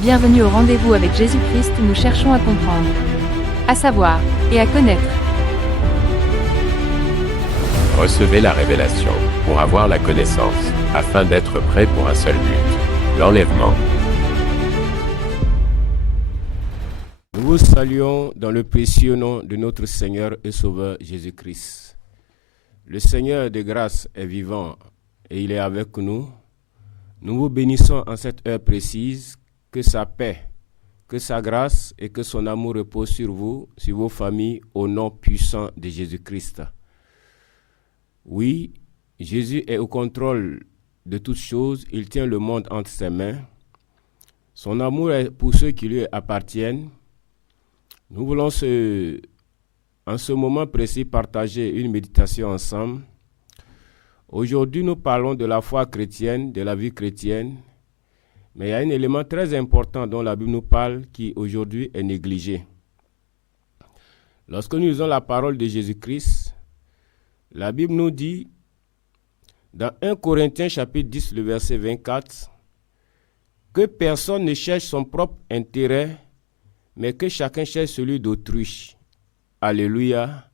Bienvenue au rendez-vous avec Jésus-Christ où nous cherchons à comprendre, à savoir et à connaître. Recevez la révélation pour avoir la connaissance, afin d'être prêt pour un seul but, l'enlèvement. Nous vous saluons dans le précieux nom de notre Seigneur et Sauveur Jésus-Christ. Le Seigneur de grâce est vivant et il est avec nous. Nous vous bénissons en cette heure précise. Que sa paix, que sa grâce et que son amour reposent sur vous, sur vos familles, au nom puissant de Jésus-Christ. Oui, Jésus est au contrôle de toutes choses. Il tient le monde entre ses mains. Son amour est pour ceux qui lui appartiennent. Nous voulons en ce moment précis partager une méditation ensemble. Aujourd'hui, nous parlons de la foi chrétienne, de la vie chrétienne. Mais il y a un élément très important dont la Bible nous parle qui aujourd'hui est négligé. Lorsque nous lisons la parole de Jésus-Christ, la Bible nous dit, dans 1 Corinthiens chapitre 10, le verset 24, que personne ne cherche son propre intérêt, mais que chacun cherche celui d'autrui. Alléluia.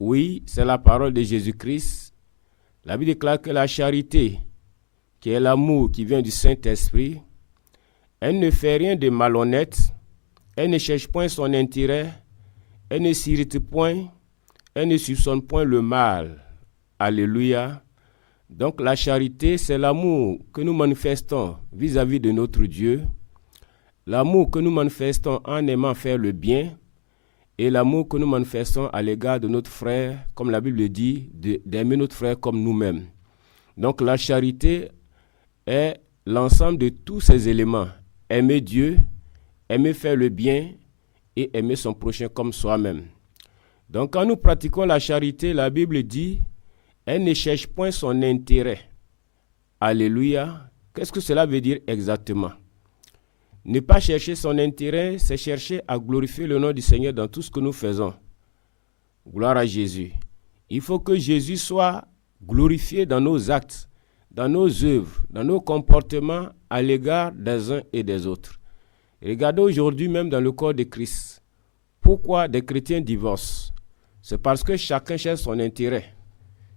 Oui, c'est la parole de Jésus-Christ. La Bible déclare que la charité, qui est l'amour qui vient du Saint-Esprit, elle ne fait rien de malhonnête, elle ne cherche point son intérêt, elle ne s'irrite point, elle ne soupçonne point le mal. Alléluia. Donc la charité, c'est l'amour que nous manifestons vis-à-vis de notre Dieu, l'amour que nous manifestons en aimant faire le bien, et l'amour que nous manifestons à l'égard de notre frère, comme la Bible dit, d'aimer notre frère comme nous-mêmes. Donc la charité est l'ensemble de tous ces éléments. Aimer Dieu, aimer faire le bien et aimer son prochain comme soi-même. Donc quand nous pratiquons la charité, la Bible dit, elle ne cherche point son intérêt. Alléluia. Qu'est-ce que cela veut dire exactement? Ne pas chercher son intérêt, c'est chercher à glorifier le nom du Seigneur dans tout ce que nous faisons. Gloire à Jésus. Il faut que Jésus soit glorifié dans nos actes, dans nos œuvres, dans nos comportements à l'égard des uns et des autres. Regardez aujourd'hui même dans le corps de Christ. Pourquoi des chrétiens divorcent? C'est parce que chacun cherche son intérêt.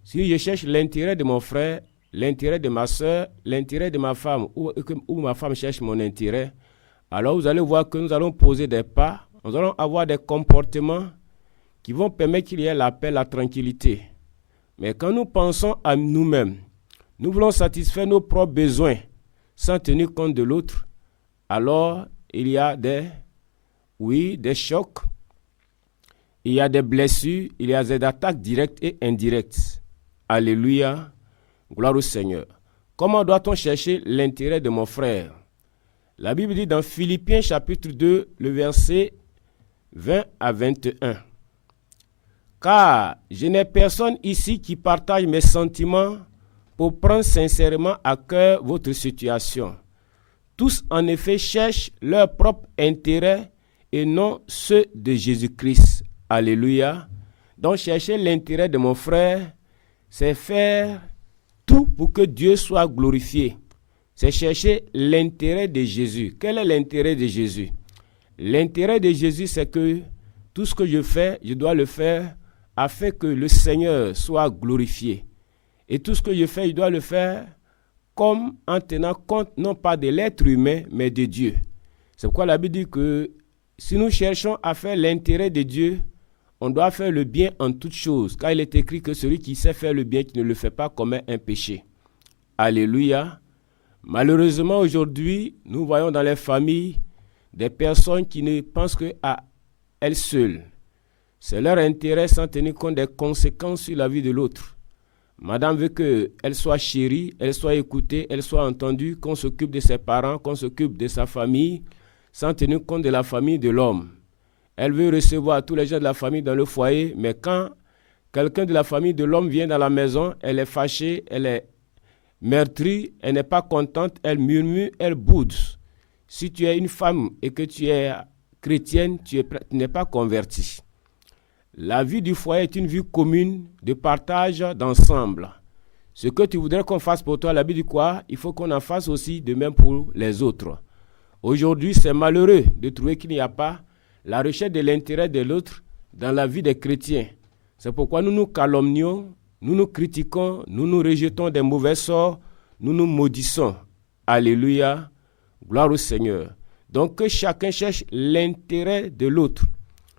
Si je cherche l'intérêt de mon frère, l'intérêt de ma soeur, l'intérêt de ma femme, ou ma femme cherche mon intérêt, alors vous allez voir que nous allons poser des pas, nous allons avoir des comportements qui vont permettre qu'il y ait la paix, la tranquillité. Mais quand nous pensons à nous-mêmes, nous voulons satisfaire nos propres besoins sans tenir compte de l'autre, alors il y a des chocs, il y a des blessures, il y a des attaques directes et indirectes. Alléluia, gloire au Seigneur. Comment doit-on chercher l'intérêt de mon frère? La Bible dit dans Philippiens chapitre 2, le verset 20 à 21. Car je n'ai personne ici qui partage mes sentiments pour prendre sincèrement à cœur votre situation. Tous, en effet, cherchent leur propre intérêt et non ceux de Jésus-Christ. Alléluia. Donc, chercher l'intérêt de mon frère, c'est faire tout pour que Dieu soit glorifié. C'est chercher l'intérêt de Jésus. Quel est l'intérêt de Jésus? L'intérêt de Jésus, c'est que tout ce que je fais, je dois le faire afin que le Seigneur soit glorifié. Et tout ce que je fais, je dois le faire comme en tenant compte non pas de l'être humain, mais de Dieu. C'est pourquoi la Bible dit que si nous cherchons à faire l'intérêt de Dieu, on doit faire le bien en toutes choses. Car il est écrit que celui qui sait faire le bien, qui ne le fait pas, commet un péché. Alléluia. Malheureusement, aujourd'hui, nous voyons dans les familles des personnes qui ne pensent qu'à elles seules. C'est leur intérêt sans tenir compte des conséquences sur la vie de l'autre. Madame veut qu'elle soit chérie, elle soit écoutée, elle soit entendue, qu'on s'occupe de ses parents, qu'on s'occupe de sa famille, sans tenir compte de la famille de l'homme. Elle veut recevoir tous les gens de la famille dans le foyer, mais quand quelqu'un de la famille de l'homme vient dans la maison, elle est fâchée, elle est meurtrie, elle n'est pas contente, elle murmure, elle boude. Si tu es une femme et que tu es chrétienne, tu n'es pas convertie. La vie du foyer est une vie commune de partage d'ensemble. Ce que tu voudrais qu'on fasse pour toi, la Bible dit quoi? Il faut qu'on en fasse aussi de même pour les autres. Aujourd'hui, c'est malheureux de trouver qu'il n'y a pas la recherche de l'intérêt de l'autre dans la vie des chrétiens. C'est pourquoi nous nous calomnions, nous nous critiquons, nous nous rejetons des mauvais sorts, nous nous maudissons. Alléluia, gloire au Seigneur. Donc que chacun cherche l'intérêt de l'autre.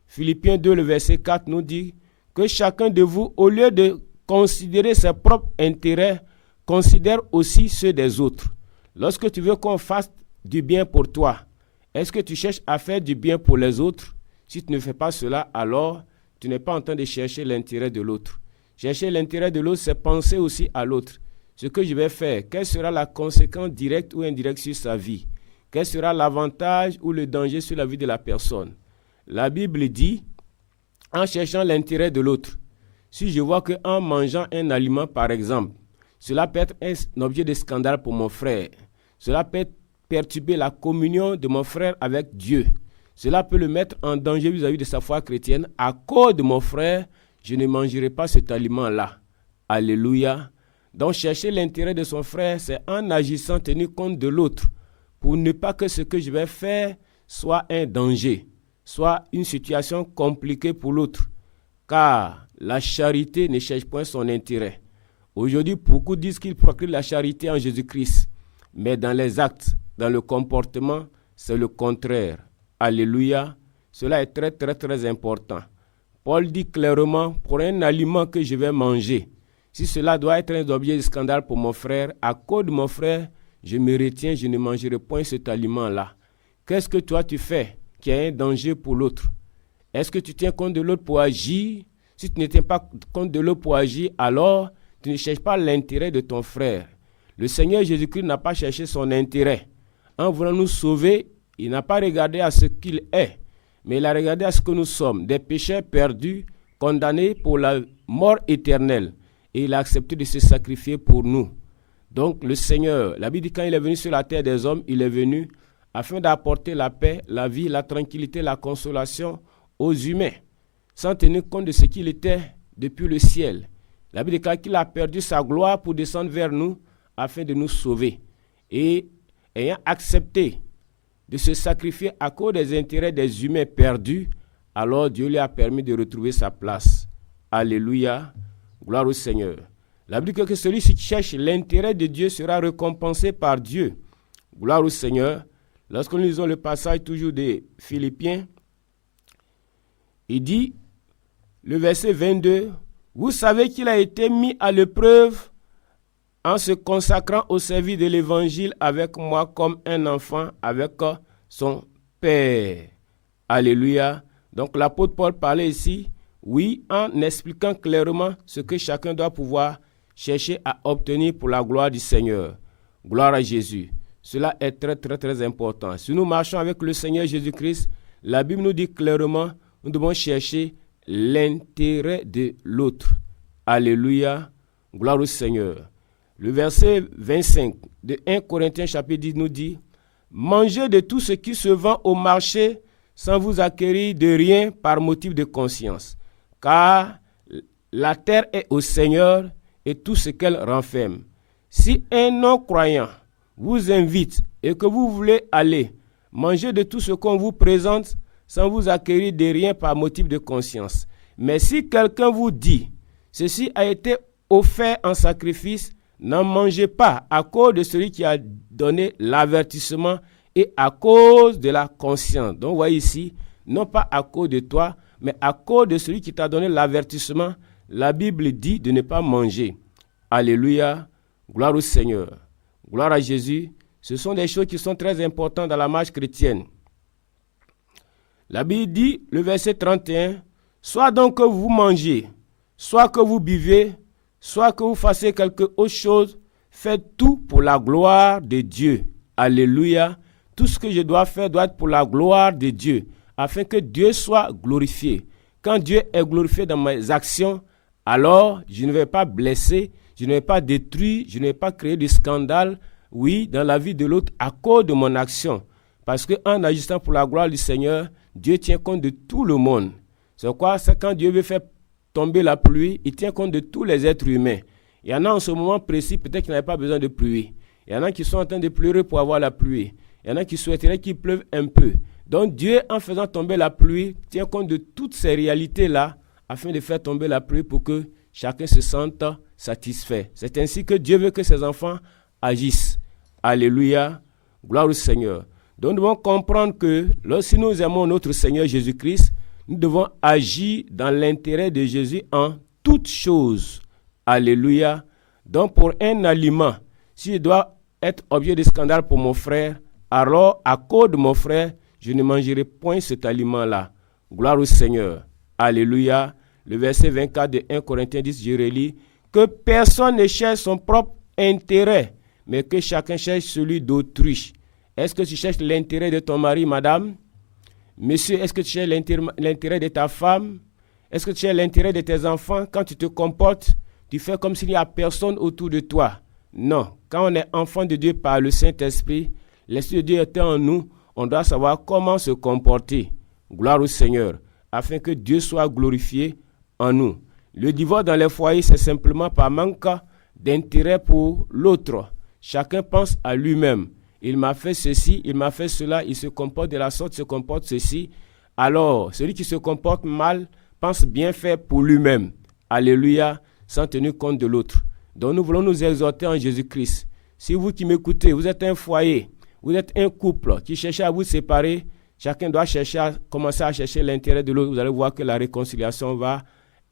Philippiens 2, le verset 4 nous dit que chacun de vous, au lieu de considérer ses propres intérêts, considère aussi ceux des autres. Lorsque tu veux qu'on fasse du bien pour toi, est-ce que tu cherches à faire du bien pour les autres? Si tu ne fais pas cela, alors tu n'es pas en train de chercher l'intérêt de l'autre. Chercher l'intérêt de l'autre, c'est penser aussi à l'autre. Ce que je vais faire, quelle sera la conséquence directe ou indirecte sur sa vie? Quel sera l'avantage ou le danger sur la vie de la personne? La Bible dit, en cherchant l'intérêt de l'autre, si je vois qu'en mangeant un aliment, par exemple, cela peut être un objet de scandale pour mon frère, cela peut perturber la communion de mon frère avec Dieu, cela peut le mettre en danger vis-à-vis de sa foi chrétienne, à cause de mon frère, je ne mangerai pas cet aliment-là. Alléluia. Donc chercher l'intérêt de son frère, c'est en agissant tenir compte de l'autre, pour ne pas que ce que je vais faire soit un danger, soit une situation compliquée pour l'autre. Car la charité ne cherche point son intérêt. Aujourd'hui, beaucoup disent qu'ils procurent la charité en Jésus-Christ, mais dans les actes, dans le comportement, c'est le contraire. Alléluia. Cela est très, très, très important. Paul dit clairement, pour un aliment que je vais manger, si cela doit être un objet de scandale pour mon frère, à cause de mon frère, je me retiens, je ne mangerai point cet aliment-là. Qu'est-ce que toi tu fais qui est un danger pour l'autre? Est-ce que tu tiens compte de l'autre pour agir? Si tu ne tiens pas compte de l'autre pour agir, alors tu ne cherches pas l'intérêt de ton frère. Le Seigneur Jésus-Christ n'a pas cherché son intérêt. En voulant nous sauver, il n'a pas regardé à ce qu'il est, mais il a regardé à ce que nous sommes, des pécheurs perdus, condamnés pour la mort éternelle. Et il a accepté de se sacrifier pour nous. Donc le Seigneur, la Bible dit quand il est venu sur la terre des hommes, il est venu afin d'apporter la paix, la vie, la tranquillité, la consolation aux humains, sans tenir compte de ce qu'il était depuis le ciel. La Bible déclare qu'il a perdu sa gloire pour descendre vers nous afin de nous sauver. Et ayant accepté de se sacrifier à cause des intérêts des humains perdus, alors Dieu lui a permis de retrouver sa place. Alléluia. Gloire au Seigneur. La Bible dit que celui qui cherche l'intérêt de Dieu sera récompensé par Dieu. Gloire au Seigneur. Lorsque nous lisons le passage toujours des Philippiens, il dit, le verset 22, « Vous savez qu'il a été mis à l'épreuve en se consacrant au service de l'Évangile avec moi comme un enfant avec son Père. » Alléluia. Donc l'apôtre Paul parlait ici, oui, en expliquant clairement ce que chacun doit pouvoir chercher à obtenir pour la gloire du Seigneur. Gloire à Jésus. Cela est très, très, très important. Si nous marchons avec le Seigneur Jésus-Christ, la Bible nous dit clairement, nous devons chercher l'intérêt de l'autre. Alléluia. Gloire au Seigneur. Le verset 25 de 1 Corinthiens chapitre 10 nous dit, « Mangez de tout ce qui se vend au marché sans vous acquérir de rien par motif de conscience. Car la terre est au Seigneur et tout ce qu'elle renferme. Si un non-croyant vous invite et que vous voulez aller, mangez de tout ce qu'on vous présente sans vous acquérir de rien par motif de conscience. Mais si quelqu'un vous dit, ceci a été offert en sacrifice, n'en mangez pas à cause de celui qui a donné l'avertissement et à cause de la conscience. » Donc, vous voyez ici, non pas à cause de toi, mais à cause de celui qui t'a donné l'avertissement, la Bible dit de ne pas manger. Alléluia, gloire au Seigneur, gloire à Jésus. Ce sont des choses qui sont très importantes dans la marche chrétienne. La Bible dit, le verset 31, « Soit donc que vous mangez, soit que vous buvez, soit que vous fassiez quelque autre chose, faites tout pour la gloire de Dieu. » Alléluia. Tout ce que je dois faire doit être pour la gloire de Dieu, afin que Dieu soit glorifié. Quand Dieu est glorifié dans mes actions, alors je ne vais pas blesser, je ne vais pas détruire, je ne vais pas créer de scandale, oui, dans la vie de l'autre à cause de mon action. Parce qu'en agissant pour la gloire du Seigneur, Dieu tient compte de tout le monde. C'est quoi? C'est quand Dieu veut faire tomber la pluie, il tient compte de tous les êtres humains. Il y en a en ce moment précis, peut-être qu'ils n'avaient pas besoin de pluie. Il y en a qui sont en train de pleurer pour avoir la pluie. Il y en a qui souhaiteraient qu'il pleuve un peu. Donc Dieu, en faisant tomber la pluie, tient compte de toutes ces réalités-là afin de faire tomber la pluie pour que chacun se sente satisfait. C'est ainsi que Dieu veut que ses enfants agissent. Alléluia, gloire au Seigneur. Donc nous devons comprendre que lorsque nous aimons notre Seigneur Jésus-Christ, nous devons agir dans l'intérêt de Jésus en toutes choses. Alléluia. Donc pour un aliment, s'il doit être objet de scandale pour mon frère, alors à cause de mon frère, je ne mangerai point cet aliment-là. Gloire au Seigneur. Alléluia. Le verset 24 de 1 Corinthiens 10, je relis, que personne ne cherche son propre intérêt, mais que chacun cherche celui d'autrui. Est-ce que tu cherches l'intérêt de ton mari, madame? Monsieur, est-ce que tu cherches l'intérêt de ta femme? Est-ce que tu cherches l'intérêt de tes enfants? Quand tu te comportes, tu fais comme s'il n'y a personne autour de toi. Non. Quand on est enfant de Dieu par le Saint-Esprit, l'Esprit de Dieu est en nous, on doit savoir comment se comporter. Gloire au Seigneur, afin que Dieu soit glorifié en nous. Le divorce dans les foyers, c'est simplement par manque d'intérêt pour l'autre. Chacun pense à lui-même. Il m'a fait ceci, il m'a fait cela, il se comporte de la sorte, se comporte ceci. Alors, celui qui se comporte mal pense bien faire pour lui-même. Alléluia, sans tenir compte de l'autre. Donc nous voulons nous exhorter en Jésus-Christ. Si vous qui m'écoutez, vous êtes un foyer, vous êtes un couple qui cherchez à vous séparer, chacun doit commencer à chercher l'intérêt de l'autre. Vous allez voir que la réconciliation va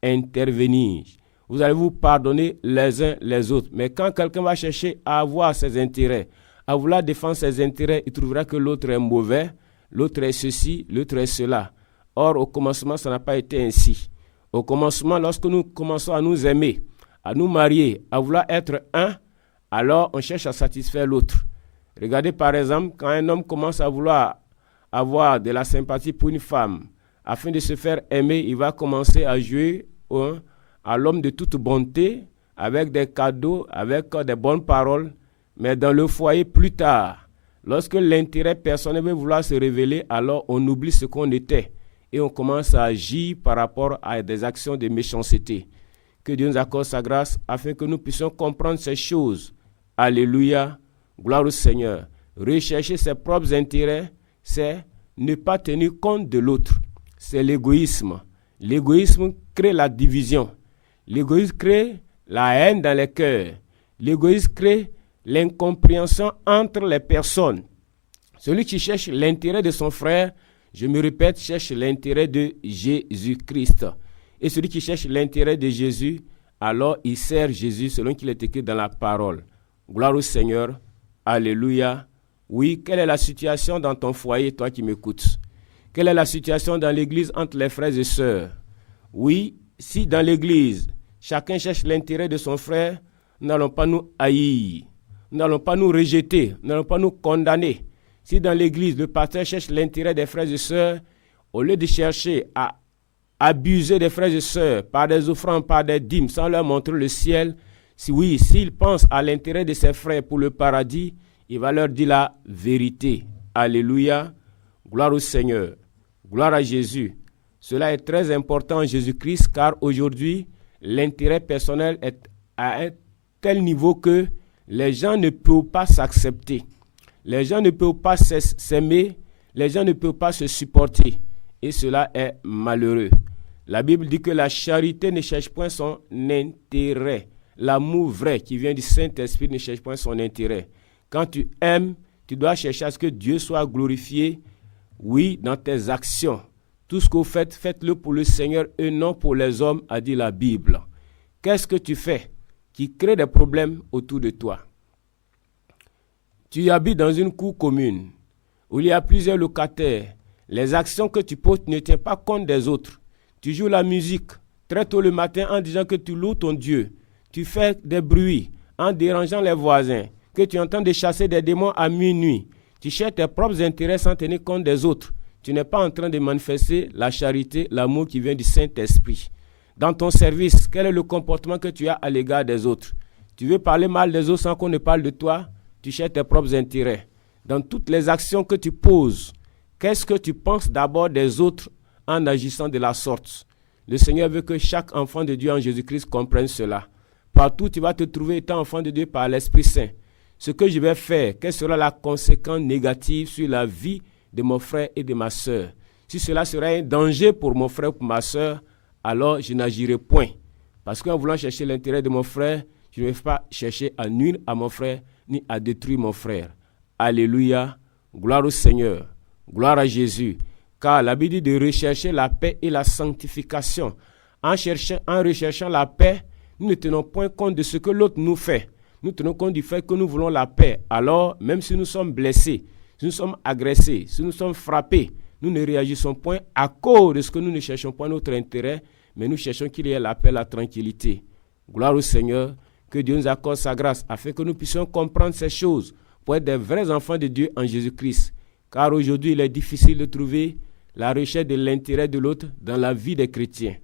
intervenir. Vous allez vous pardonner les uns les autres. Mais quand quelqu'un va chercher à avoir ses intérêts, à vouloir défendre ses intérêts, il trouvera que l'autre est mauvais, l'autre est ceci, l'autre est cela. Or, au commencement, ça n'a pas été ainsi. Au commencement, lorsque nous commençons à nous aimer, à nous marier, à vouloir être un, alors on cherche à satisfaire l'autre. Regardez par exemple, quand un homme commence à vouloir avoir de la sympathie pour une femme, afin de se faire aimer, il va commencer à jouer à l'homme de toute bonté, avec des cadeaux, avec des bonnes paroles. Mais dans le foyer, plus tard, lorsque l'intérêt personnel veut vouloir se révéler, alors on oublie ce qu'on était et on commence à agir par rapport à des actions de méchanceté. Que Dieu nous accorde sa grâce afin que nous puissions comprendre ces choses. Alléluia, gloire au Seigneur. Rechercher ses propres intérêts, c'est ne pas tenir compte de l'autre. C'est l'égoïsme. L'égoïsme crée la division. L'égoïsme crée la haine dans les cœurs. L'égoïsme crée l'incompréhension entre les personnes. Celui qui cherche l'intérêt de son frère, je me répète, cherche l'intérêt de Jésus-Christ. Et celui qui cherche l'intérêt de Jésus, alors il sert Jésus selon qu'il est écrit dans la parole. Gloire au Seigneur. Alléluia. Oui, quelle est la situation dans ton foyer, toi qui m'écoutes? Quelle est la situation dans l'église entre les frères et sœurs? Oui, si dans l'église, chacun cherche l'intérêt de son frère, nous n'allons pas nous haïr. Nous n'allons pas nous rejeter, nous n'allons pas nous condamner. Si dans l'église, le pasteur cherche l'intérêt des frères et sœurs, au lieu de chercher à abuser des frères et sœurs par des offrandes, par des dîmes, sans leur montrer le ciel, s'il pense à l'intérêt de ses frères pour le paradis, il va leur dire la vérité. Alléluia, gloire au Seigneur, gloire à Jésus. Cela est très important en Jésus-Christ, car aujourd'hui, l'intérêt personnel est à un tel niveau que les gens ne peuvent pas s'accepter. Les gens ne peuvent pas s'aimer. Les gens ne peuvent pas se supporter. Et cela est malheureux. La Bible dit que la charité ne cherche point son intérêt. L'amour vrai qui vient du Saint-Esprit ne cherche point son intérêt. Quand tu aimes, tu dois chercher à ce que Dieu soit glorifié, oui, dans tes actions. Tout ce que vous faites, faites-le pour le Seigneur et non pour les hommes, a dit la Bible. Qu'est-ce que tu fais qui crée des problèmes autour de toi? Tu habites dans une cour commune où il y a plusieurs locataires. Les actions que tu poses ne tiennent pas compte des autres. Tu joues la musique très tôt le matin en disant que tu loues ton Dieu. Tu fais des bruits en dérangeant les voisins, que tu entends de chasser des démons à minuit. Tu cherches tes propres intérêts sans tenir compte des autres. Tu n'es pas en train de manifester la charité, l'amour qui vient du Saint-Esprit. Dans ton service, quel est le comportement que tu as à l'égard des autres? Tu veux parler mal des autres sans qu'on ne parle de toi? Tu cherches tes propres intérêts. Dans toutes les actions que tu poses, qu'est-ce que tu penses d'abord des autres en agissant de la sorte? Le Seigneur veut que chaque enfant de Dieu en Jésus-Christ comprenne cela. Partout, tu vas te trouver étant enfant de Dieu par l'Esprit Saint. ce que je vais faire, quelle sera la conséquence négative sur la vie de mon frère et de ma sœur. Si cela serait un danger pour mon frère ou pour ma sœur, alors je n'agirai point. Parce qu'en voulant chercher l'intérêt de mon frère, je ne vais pas chercher à nuire à mon frère ni à détruire mon frère. Alléluia, gloire au Seigneur, gloire à Jésus. Car la Bible dit de rechercher la paix et la sanctification. En recherchant la paix, nous ne tenons point compte de ce que l'autre nous fait. Nous tenons compte du fait que nous voulons la paix. Alors, même si nous sommes blessés, si nous sommes agressés, si nous sommes frappés, nous ne réagissons point à cause de ce que nous ne cherchons pas notre intérêt, mais nous cherchons qu'il y ait la paix, la tranquillité. Gloire au Seigneur, que Dieu nous accorde sa grâce afin que nous puissions comprendre ces choses pour être des vrais enfants de Dieu en Jésus-Christ. Car aujourd'hui, il est difficile de trouver la recherche de l'intérêt de l'autre dans la vie des chrétiens.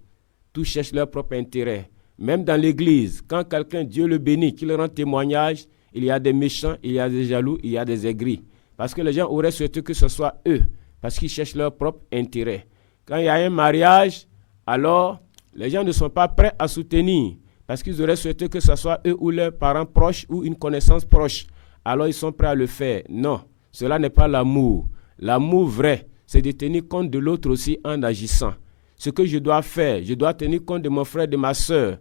Tous cherchent leur propre intérêt. Même dans l'église, quand quelqu'un, Dieu le bénit, qu'il rend témoignage, il y a des méchants, il y a des jaloux, il y a des aigris. Parce que les gens auraient souhaité que ce soit eux, parce qu'ils cherchent leur propre intérêt. Quand il y a un mariage, alors les gens ne sont pas prêts à soutenir, parce qu'ils auraient souhaité que ce soit eux ou leurs parents proches ou une connaissance proche. Alors ils sont prêts à le faire. Non, cela n'est pas l'amour. L'amour vrai, c'est de tenir compte de l'autre aussi en agissant. Ce que je dois faire, je dois tenir compte de mon frère et de ma sœur.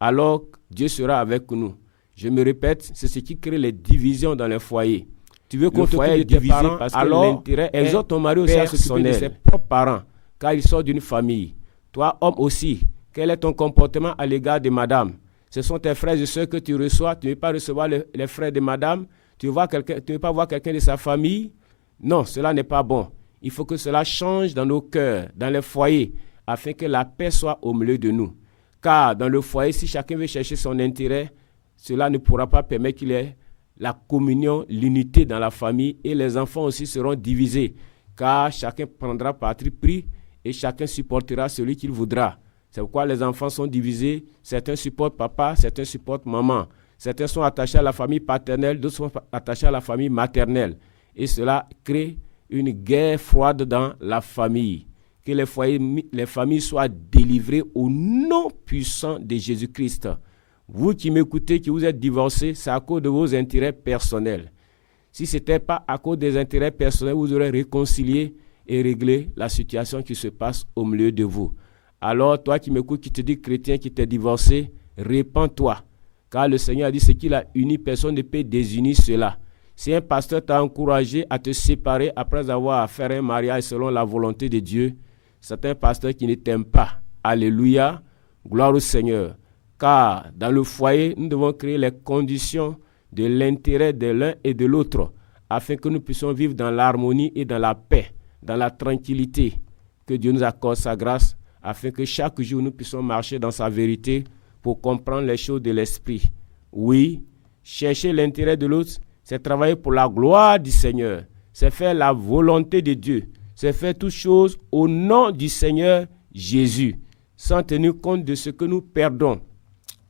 Alors Dieu sera avec nous. Je me répète, c'est ce qui crée les divisions dans les foyers. Tu veux qu'on te foyer est divisé parce que l'intérêt exhorte ton mari aussi à s'occuper de ses propres parents, car il sort d'une famille. Toi, homme aussi, quel est ton comportement à l'égard de madame? Ce sont tes frères et sœurs que tu reçois. Tu ne veux pas recevoir les frères de madame. Tu ne veux pas voir quelqu'un de sa famille. Non, cela n'est pas bon. Il faut que cela change dans nos cœurs, dans les foyers, afin que la paix soit au milieu de nous. Car dans le foyer, si chacun veut chercher son intérêt, cela ne pourra pas permettre qu'il y ait la communion, l'unité dans la famille, et les enfants aussi seront divisés, car chacun prendra parti pris et chacun supportera celui qu'il voudra. C'est pourquoi les enfants sont divisés. Certains supportent papa, certains supportent maman. Certains sont attachés à la famille paternelle, d'autres sont attachés à la famille maternelle. Et cela crée une guerre froide dans la famille. Que les familles soient délivrées au nom puissant de Jésus-Christ. Vous qui m'écoutez, qui vous êtes divorcés, c'est à cause de vos intérêts personnels. Si ce n'était pas à cause des intérêts personnels, vous aurez réconcilié et réglé la situation qui se passe au milieu de vous. Alors, toi qui m'écoutes, qui te dis chrétien, qui t'es divorcé, répands-toi. Car le Seigneur a dit ce qu'il a uni, personne ne peut désunir cela. Si un pasteur t'a encouragé à te séparer après avoir fait un mariage selon la volonté de Dieu, c'est un pasteur qui ne t'aime pas. Alléluia, gloire au Seigneur. Car dans le foyer, nous devons créer les conditions de l'intérêt de l'un et de l'autre, afin que nous puissions vivre dans l'harmonie et dans la paix, dans la tranquillité. Que Dieu nous accorde sa grâce, afin que chaque jour nous puissions marcher dans sa vérité pour comprendre les choses de l'esprit. Oui, chercher l'intérêt de l'autre, c'est travailler pour la gloire du Seigneur, c'est faire la volonté de Dieu, c'est faire toutes choses au nom du Seigneur Jésus, sans tenir compte de ce que nous perdons.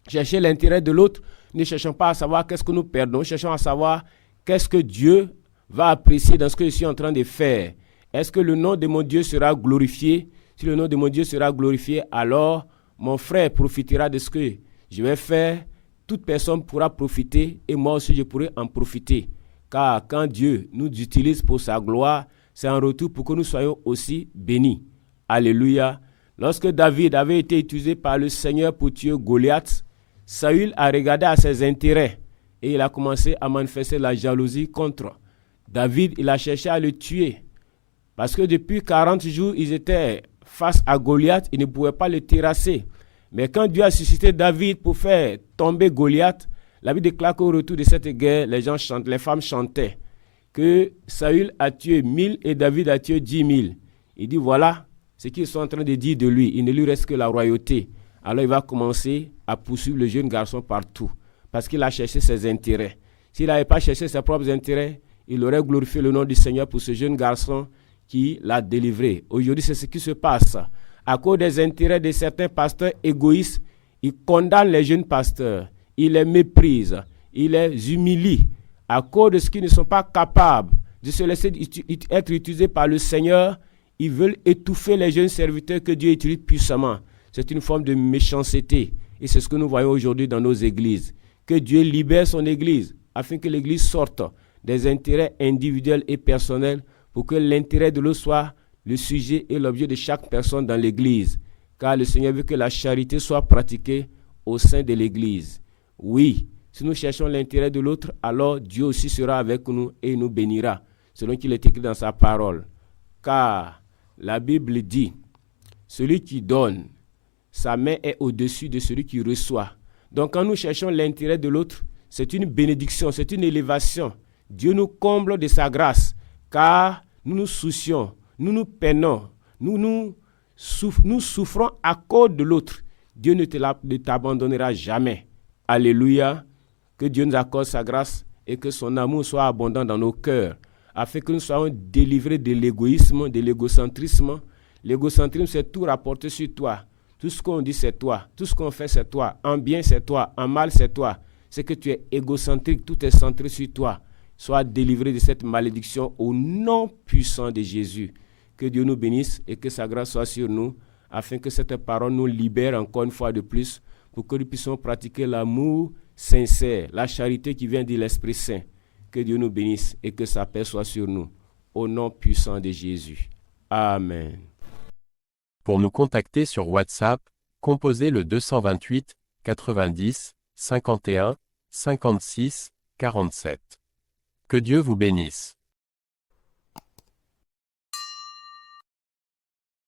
Chercher l'intérêt de l'autre, ne cherchons pas à savoir qu'est-ce que nous perdons, cherchons à savoir qu'est-ce que Dieu va apprécier dans ce que je suis en train de faire. Est-ce que le nom de mon Dieu sera glorifié? Si le nom de mon Dieu sera glorifié, alors mon frère profitera de ce que je vais faire. Toute personne pourra profiter et moi aussi je pourrai en profiter. Car quand Dieu nous utilise pour sa gloire, c'est en retour pour que nous soyons aussi bénis. Alléluia. Lorsque David avait été utilisé par le Seigneur pour tuer Goliath, Saül a regardé à ses intérêts et il a commencé à manifester la jalousie contre David. Il a cherché à le tuer parce que depuis 40 jours, ils étaient face à Goliath, ils ne pouvaient pas le terrasser. Mais quand Dieu a suscité David pour faire tomber Goliath, la Bible déclare qu'au retour de cette guerre, les femmes chantaient que Saül a tué 1000 et David a tué 10 000. Il dit voilà ce qu'ils sont en train de dire de lui. Il ne lui reste que la royauté. Alors il va commencer à poursuivre le jeune garçon partout parce qu'il a cherché ses intérêts. S'il n'avait pas cherché ses propres intérêts, il aurait glorifié le nom du Seigneur pour ce jeune garçon qui l'a délivré. Aujourd'hui, c'est ce qui se passe. À cause des intérêts de certains pasteurs égoïstes, ils condamnent les jeunes pasteurs, ils les méprisent, ils les humilient. À cause de ce qu'ils ne sont pas capables de se laisser être utilisés par le Seigneur, ils veulent étouffer les jeunes serviteurs que Dieu utilise puissamment. C'est une forme de méchanceté. Et c'est ce que nous voyons aujourd'hui dans nos églises. Que Dieu libère son église. afin que l'Église sorte des intérêts individuels et personnels pour que l'intérêt de l'autre soit le sujet et l'objet de chaque personne dans l'Église. Car le Seigneur veut que la charité soit pratiquée au sein de l'Église. Oui, si nous cherchons l'intérêt de l'autre, alors Dieu aussi sera avec nous et nous bénira, selon qu'il est écrit dans sa parole. Car la Bible dit, celui qui donne, sa main est au-dessus de celui qui reçoit. Donc quand nous cherchons l'intérêt de l'autre, c'est une bénédiction, c'est une élévation. Dieu nous comble de sa grâce, car nous nous soucions, nous nous peinons, nous souffrons à cause de l'autre. Dieu ne t'abandonnera jamais. Alléluia. Que Dieu nous accorde sa grâce et que son amour soit abondant dans nos cœurs, afin que nous soyons délivrés de l'égoïsme, de l'égocentrisme. L'égocentrisme, c'est tout rapporter sur toi. Tout ce qu'on dit, c'est toi. Tout ce qu'on fait, c'est toi. En bien, c'est toi. En mal, c'est toi. C'est que tu es égocentrique, tout est centré sur toi. Sois délivré de cette malédiction au nom puissant de Jésus. Que Dieu nous bénisse et que sa grâce soit sur nous, afin que cette parole nous libère encore une fois de plus, pour que nous puissions pratiquer l'amour sincère, la charité qui vient de l'Esprit Saint. Que Dieu nous bénisse et que sa paix soit sur nous. Au nom puissant de Jésus. Amen. Pour nous contacter sur WhatsApp, composez le 228 90 51 56 47. Que Dieu vous bénisse.